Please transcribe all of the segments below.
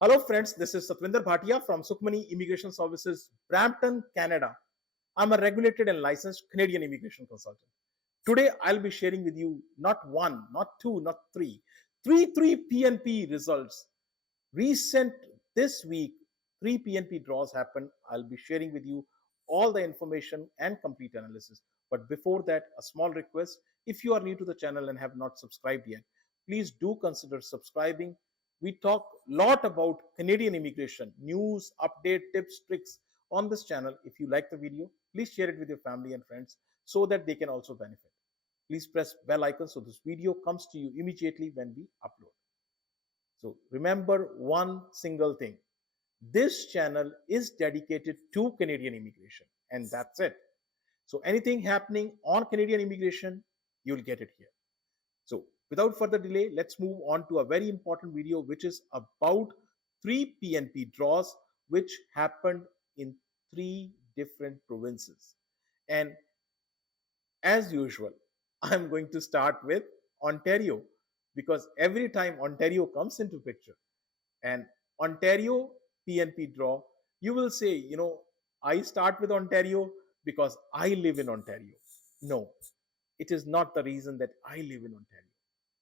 Hello friends, this is Satwinder Bhatia from Sukhmani Immigration Services, Brampton, Canada. I'm a regulated and licensed Canadian immigration consultant. Today I'll be sharing with you not one, not two, not three PNP results. Recent this week, three PNP draws happened. I'll be sharing with you all the information and complete analysis. But before that, a small request. If you are new to the channel and have not subscribed yet, please do consider subscribing. We talk a lot about Canadian immigration, news, update, tips, tricks on this channel. If you like the video, please share it with your family and friends so that they can also benefit. Please press bell icon so this video comes to you immediately when we upload. So remember one single thing. This channel is dedicated to Canadian immigration, and that's it. So anything happening on Canadian immigration, you'll get it here. So without further delay, let's move on to a very important video, which is about three PNP draws, which happened in three different provinces. And as usual, I'm going to start with Ontario because every time Ontario comes into picture, and Ontario PNP draw, you will say, I start with Ontario because I live in Ontario. No, it is not the reason that I live in Ontario.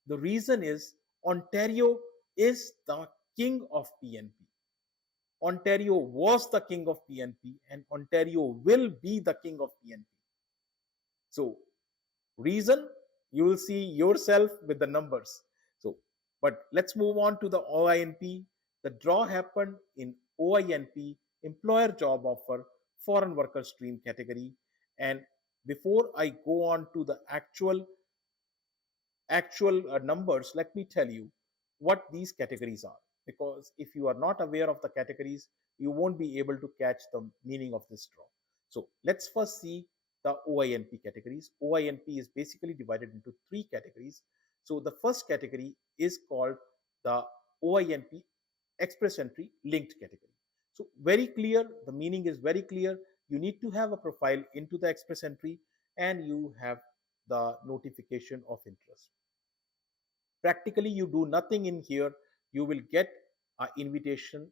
The reason is Ontario is the king of PNP. Ontario was the king of PNP and Ontario will be the king of PNP. So, reason you will see yourself with the numbers. So, but let's move on to the OINP. The draw happened in OINP, Employer Job Offer, Foreign Worker Stream category. And before I go on to the actual numbers, let me tell you what these categories are. Because if you are not aware of the categories, you won't be able to catch the meaning of this draw. So let's first see the OINP categories. OINP is basically divided into three categories. So the first category is called the OINP Express Entry Linked category. So very clear, the meaning is very clear. You need to have a profile into the Express Entry and you have the notification of interest. Practically you do nothing in here, you will get an invitation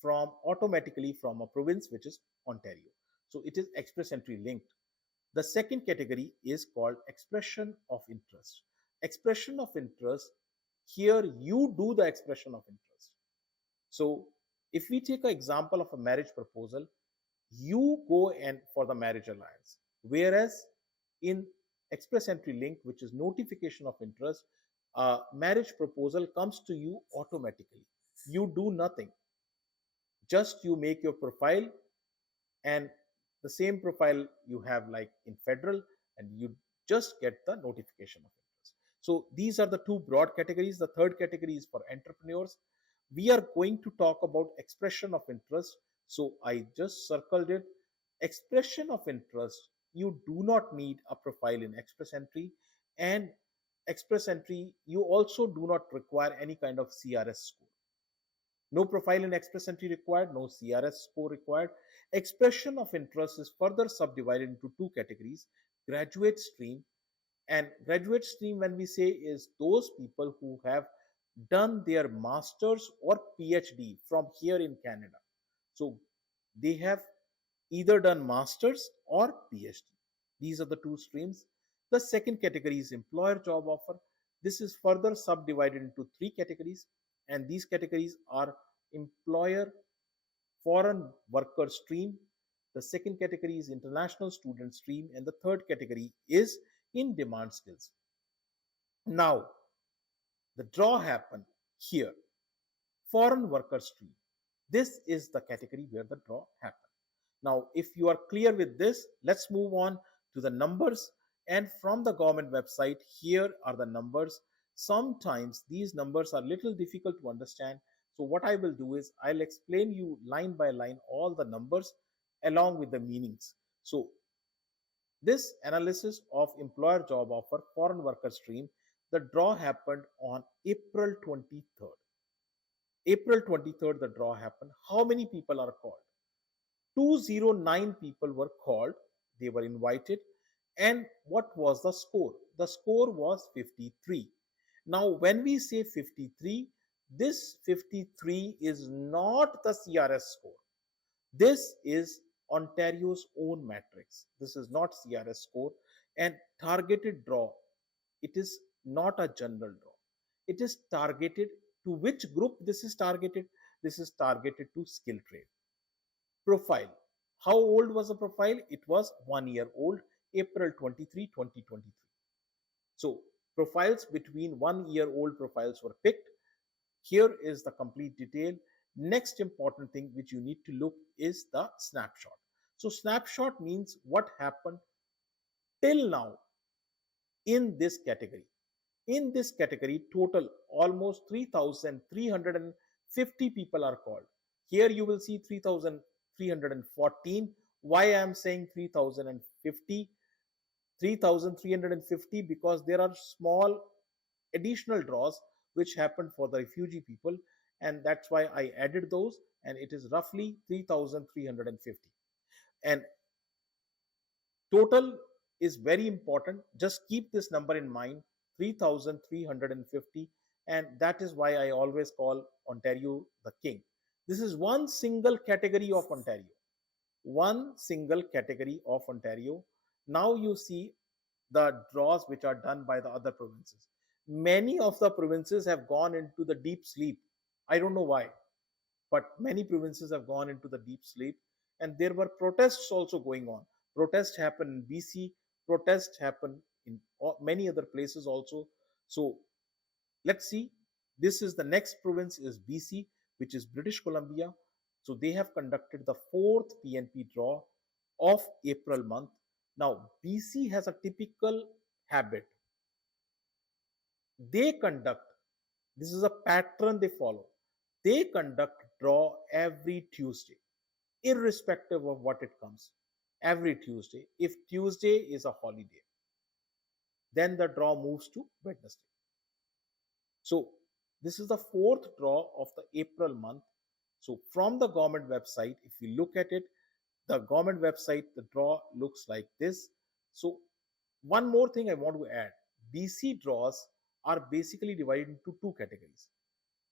from automatically from a province, which is Ontario. So it is Express Entry linked. The second category is called expression of interest. Expression of interest, here you do the expression of interest. So if we take an example of a marriage proposal, you go and for the marriage alliance, whereas in Express Entry link, which is notification of interest, a marriage proposal comes to you automatically. You do nothing, just you make your profile, and the same profile you have like in federal, and you just get the notification of interest. So these are the two broad categories. The third category is for entrepreneurs. We are going to talk about expression of interest, so I just circled it. Expression of interest, you do not need a profile in Express Entry, and Express Entry you also do not require any kind of CRS score. No profile in Express Entry required, no CRS score required. Expression of interest is further subdivided into two categories: graduate stream. And graduate stream, when we say, is those people who have done their masters or PhD from here in Canada. So they have either done masters or PhD. These are the two streams. The second category is employer job offer. This is further subdivided into three categories, and these categories are employer foreign worker stream. The second category is international student stream, and the third category is in demand skills. Now, the draw happened here. Foreign worker stream. This is the category where the draw happened. Now, if you are clear with this, let's move on to the numbers. And from the government website, here are the numbers. Sometimes these numbers are little difficult to understand. So what I will do is I'll explain you line by line all the numbers along with the meanings. So this analysis of employer job offer foreign worker stream, the draw happened on April 23rd. April 23rd, the draw happened. How many people are called? 209 people were called. They were invited. And what was the score? The score was 53. Now, when we say 53, This 53 is not the CRS score. This is Ontario's own matrix. This is not CRS score. And targeted draw, it is not a general draw. It is targeted to which group this is targeted? This is targeted to skill trade. Profile. How old was the profile? It was 1 year old, April 23, 2023. So profiles between 1 year old profiles were picked. Here is the complete detail. Next important thing which you need to look is the snapshot. So snapshot means what happened till now in this category. In this category, total almost 3,350 people are called. Here you will see 3,314. Why I am saying 3,050? 3,350 because there are small additional draws which happened for the refugee people, and that's why I added those, and it is roughly 3,350. And total is very important. Just keep this number in mind, 3,350, and that is why I always call Ontario the king. This is one single category of Ontario. One single category of Ontario. Now you see the draws which are done by the other provinces. Many of the provinces have gone into the deep sleep. I don't know why, but many provinces have gone into the deep sleep, and there were protests also going on. Protests happened in BC, protests happened in many other places also. So let's see. This is the next province is BC, which is British Columbia. So they have conducted the fourth PNP draw of April month. Now BC has a typical habit. They conduct, this is a pattern they follow. They conduct draw every Tuesday, irrespective of what it comes. Every Tuesday. If Tuesday is a holiday, then the draw moves to Wednesday. So this is the fourth draw of the April month. So from the government website, if you look at it, the government website, the draw looks like this. So one more thing I want to add, BC draws are basically divided into two categories,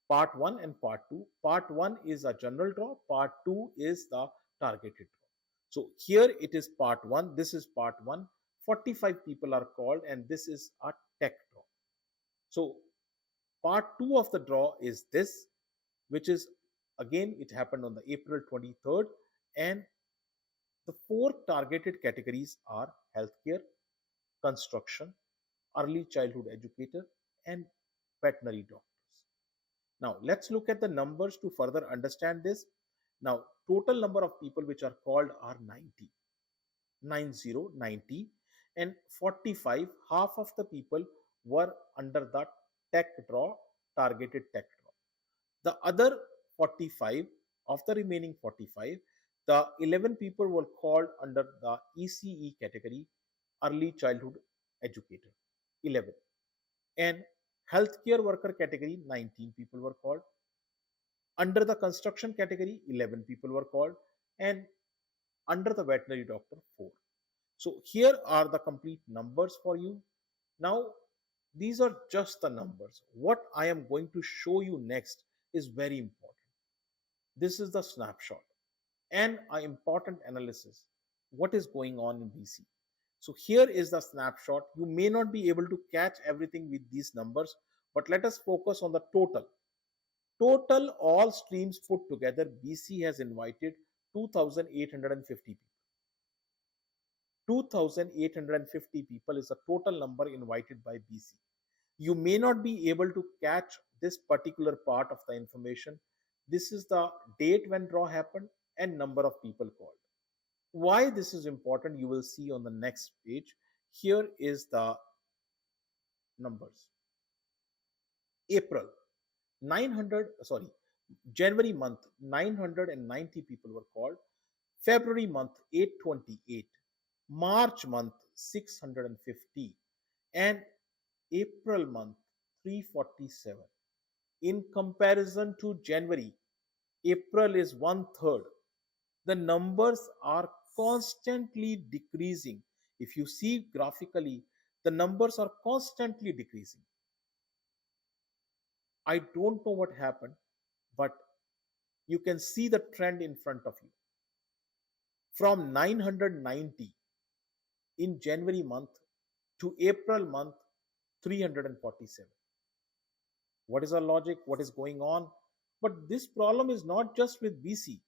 part 1 and part 2. Part 1 is a general draw, part 2 is the targeted draw. So here it is part 1, this is part 1, 45 people are called, and this is a tech draw. So part 2 of the draw is this, which is again it happened on the April 23rd, and the four targeted categories are healthcare, construction, early childhood educator, and veterinary doctors. Now let's look at the numbers to further understand this. Now total number of people which are called are 90, 90, and 45, half of the people were under the tech draw, targeted tech draw. The other 45, of the remaining 45, the 11 people were called under the ECE category, early childhood educator, 11, and healthcare worker category, 19 people were called. Under the construction category, 11 people were called, and under the veterinary doctor, 4. So here are the complete numbers for you. Now, these are just the numbers. What I am going to show you next is very important. This is the snapshot and an important analysis. What is going on in BC? So here is the snapshot. You may not be able to catch everything with these numbers, but let us focus on the total. Total all streams put together, BC has invited 2,850 people. 2,850 people is the total number invited by BC. You may not be able to catch this particular part of the information. This is the date when draw happened and number of people called. Why this is important, you will see on the next page. Here is the numbers. April, 900, sorry, January month, 990 people were called. February month, 828. March month, 650. And April month, 347. In comparison to January, April is 1/3. The numbers are constantly decreasing. If you see graphically, the numbers are constantly decreasing. I don't know what happened, but you can see the trend in front of you. From 990 in January month to April month, 347. What is our logic? What is going on? But this problem is not just with BC.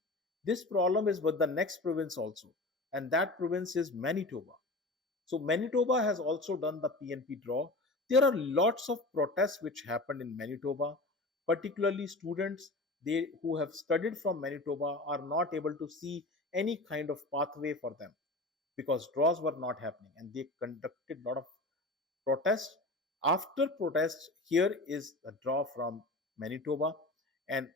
This problem is with the next province also, and that province is Manitoba. So Manitoba has also done the PNP draw. There are lots of protests which happened in Manitoba, particularly students who have studied from Manitoba are not able to see any kind of pathway for them because draws were not happening, and they conducted a lot of protests. After protests, here is a draw from Manitoba, and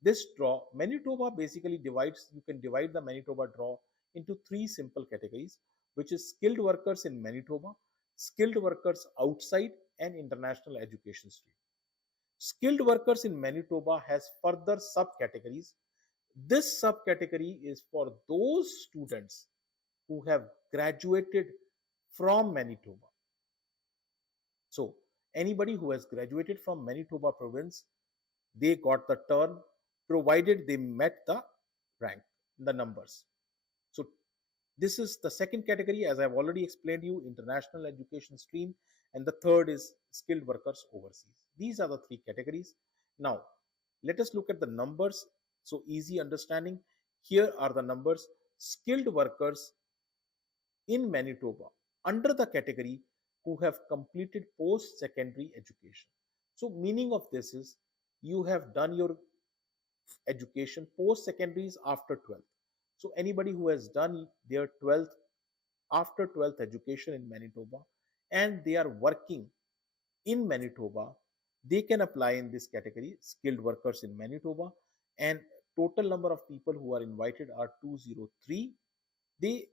this draw, Manitoba basically divides, you can divide the Manitoba draw into three simple categories, which is skilled workers in Manitoba, skilled workers outside, and international education stream. Skilled workers in Manitoba has further subcategories. This subcategory is for those students who have graduated from Manitoba. So anybody who has graduated from Manitoba province, they got the term provided they met the rank, the numbers. So this is the second category, as I've already explained you, international education stream, and the third is skilled workers overseas. These are the three categories. Now, let us look at the numbers. So easy understanding. Here are the numbers. Skilled workers in Manitoba under the category who have completed post-secondary education. So meaning of this is you have done your education post-secondaries after 12th. So anybody who has done their 12th after 12th education in Manitoba and they are working in Manitoba, they can apply in this category, skilled workers in Manitoba, and total number of people who are invited are 203. They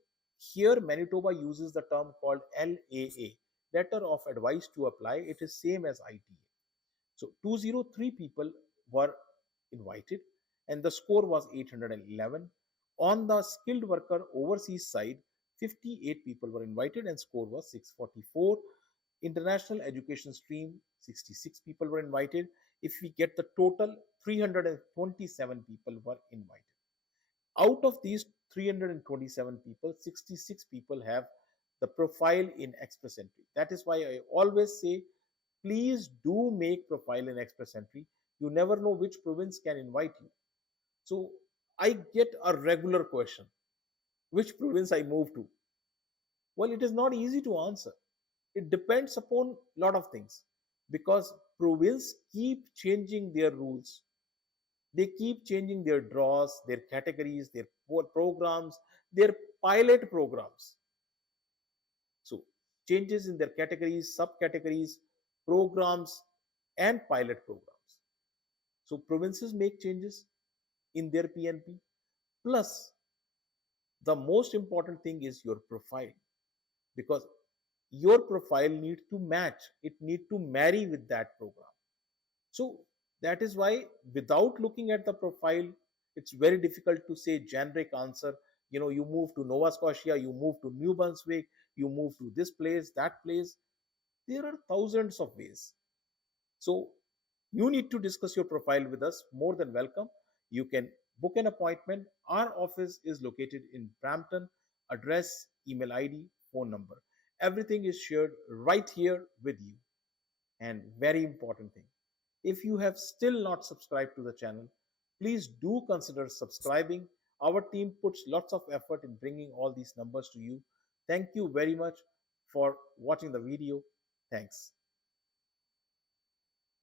here Manitoba uses the term called LAA, letter of advice to apply. It is same as ITA. So 203 people were invited and the score was 811. On the skilled worker overseas side, 58 people were invited and score was 644. International education stream, 66 people were invited. If we get the total, 327 people were invited. Out of these 327 people, 66 people have the profile in express entry. That is why I always say, please do make profile in express entry. You never know which province can invite you. So I get a regular question, which province I move to? Well, it is not easy to answer. It depends upon a lot of things because province keep changing their rules. They keep changing their draws, their categories, their programs, their pilot programs. So changes in their categories, subcategories, programs, and pilot programs. So provinces make changes in their PNP. Plus, the most important thing is your profile because your profile needs to match, it needs to marry with that program. So that is why without looking at the profile, it's very difficult to say generic answer. You know, you move to Nova Scotia, you move to New Brunswick, you move to this place, that place. There are thousands of ways. So you need to discuss your profile with us. More than welcome. You can book an appointment. Our office is located in Brampton. Address, email ID, phone number. Everything is shared right here with you. And very important thing, if you have still not subscribed to the channel, please do consider subscribing. Our team puts lots of effort in bringing all these numbers to you. Thank you very much for watching the video. Thanks.